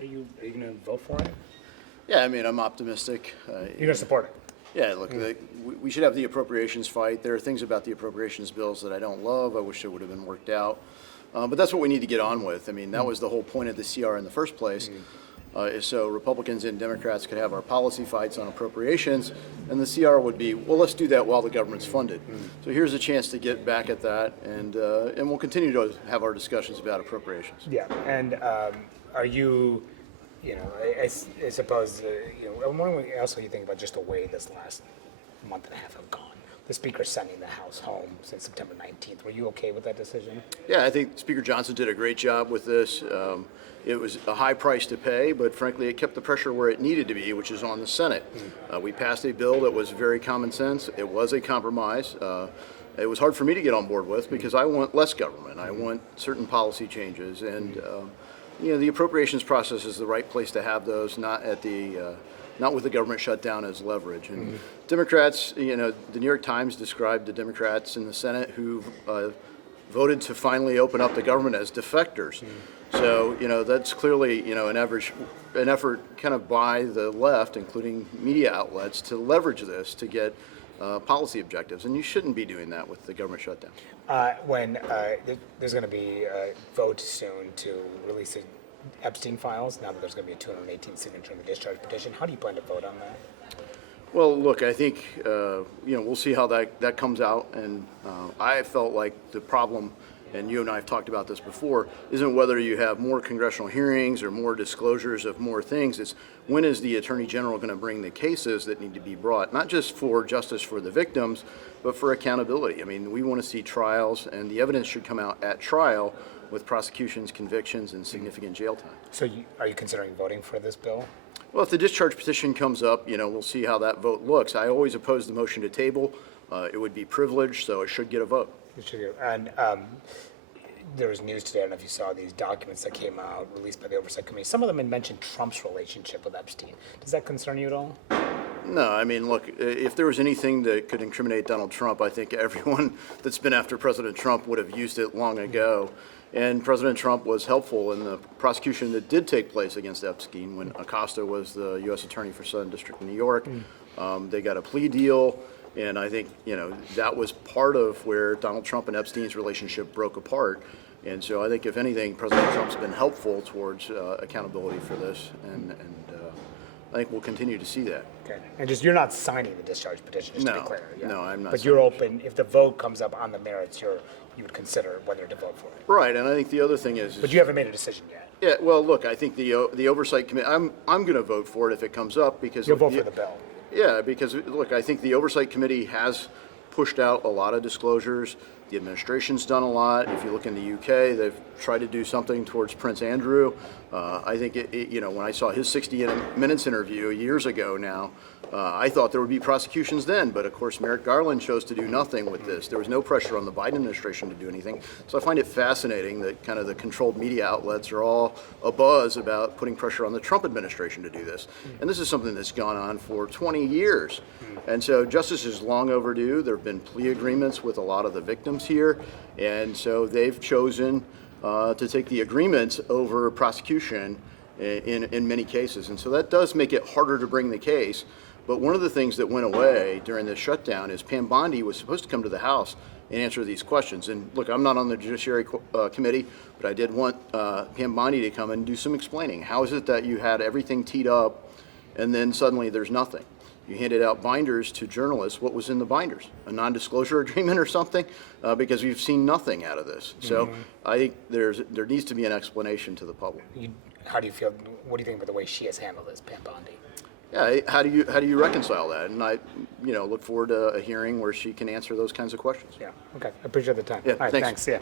Are you going to vote for it? Yeah, I mean, I'm optimistic. You're going to support it? Yeah, look, we should have the appropriations fight. There are things about the appropriations bills that I don't love. I wish it would have been worked out. But that's what we need to get on with. I mean, that was the whole point of the CR in the first place, is so Republicans and Democrats could have our policy fights on appropriations, and the CR would be, well, let's do that while the government's funded. So here's a chance to get back at that, and we'll continue to have our discussions about appropriations. Yeah, and are you, I suppose, I'm wondering what else you think about just the way this last month and a half have gone. The Speaker sending the House home since September 19th. Were you okay with that decision? Yeah, I think Speaker Johnson did a great job with this. It was a high price to pay, but frankly, it kept the pressure where it needed to be, which is on the Senate. We passed a bill that was very common sense. It was a compromise. It was hard for me to get on board with because I want less government. I want certain policy changes, and the appropriations process is the right place to have those, not with the government shutdown as leverage. And Democrats, the New York Times described the Democrats in the Senate who voted to finally open up the government as defectors. So, that's clearly, an effort kind of by the left, including media outlets, to leverage this to get policy objectives. And you shouldn't be doing that with the government shutdown. When there's going to be a vote soon to release the Epstein files, now that there's going to be a 218 signature in the discharge petition, how do you plan to vote on that? Well, look, I think, we'll see how that comes out. And I felt like the problem, and you and I have talked about this before, isn't whether you have more congressional hearings or more disclosures of more things. It's when is the Attorney General going to bring the cases that need to be brought, not just for justice for the victims, but for accountability. I mean, we want to see trials, and the evidence should come out at trial with prosecutions, convictions, and significant jail time. So are you considering voting for this bill? Well, if the discharge petition comes up, we'll see how that vote looks. I always oppose the motion to table. It would be privileged, so it should get a vote. It should get, and there was news today, I don't know if you saw these documents that came out, released by the Oversight Committee. Some of them had mentioned Trump's relationship with Epstein. Does that concern you at all? No, I mean, look, if there was anything that could incriminate Donald Trump, I think everyone that's been after President Trump would have used it long ago. And President Trump was helpful in the prosecution that did take place against Epstein when Acosta was the U.S. Attorney for Southern District of New York. They got a plea deal, and I think, that was part of where Donald Trump and Epstein's relationship broke apart. And so I think, if anything, President Trump's been helpful towards accountability for this, and I think we'll continue to see that. Okay. And you're not signing the discharge petition, just to be clear. Yeah. No, I'm not. But you're open, if the vote comes up on the merits, you would consider whether to vote for it. Right, and I think the other thing is but you haven't made a decision yet. Yeah, well, look, I think the Oversight Committee, I'm going to vote for it if it comes up because... You'll vote for the bill? Yeah, because, look, I think the Oversight Committee has pushed out a lot of disclosures. The administration's done a lot. If you look in the UK, they've tried to do something towards Prince Andrew. I think, when I saw his 60 Minutes interview years ago now, I thought there would be prosecutions then, but of course Merrick Garland chose to do nothing with this. There was no pressure on the Biden administration to do anything. So I find it fascinating that kind of the controlled media outlets are all abuzz about putting pressure on the Trump administration to do this. And this is something that's gone on for 20 years. And so justice is long overdue. There have been plea agreements with a lot of the victims here, and so they've chosen to take the agreements over prosecution in many cases. And so that does make it harder to bring the case. But one of the things that went away during the shutdown is Pam Bondi was supposed to come to the House and answer these questions. And look, I'm not on the Judiciary Committee, but I did want Pam Bondi to come and do some explaining. How is it that you had everything teed up and then suddenly there's nothing? You handed out binders to journalists. What was in the binders? A non-disclosure agreement or something? Because we've seen nothing out of this. So I think there needs to be an explanation to the public. How do you feel? What do you think about the way she has handled this, Pam Bondi? Yeah, how do you reconcile that? And I, look forward to a hearing where she can answer those kinds of questions. Yeah. Okay. I appreciate the time. Yeah. All right. Thanks. Yeah.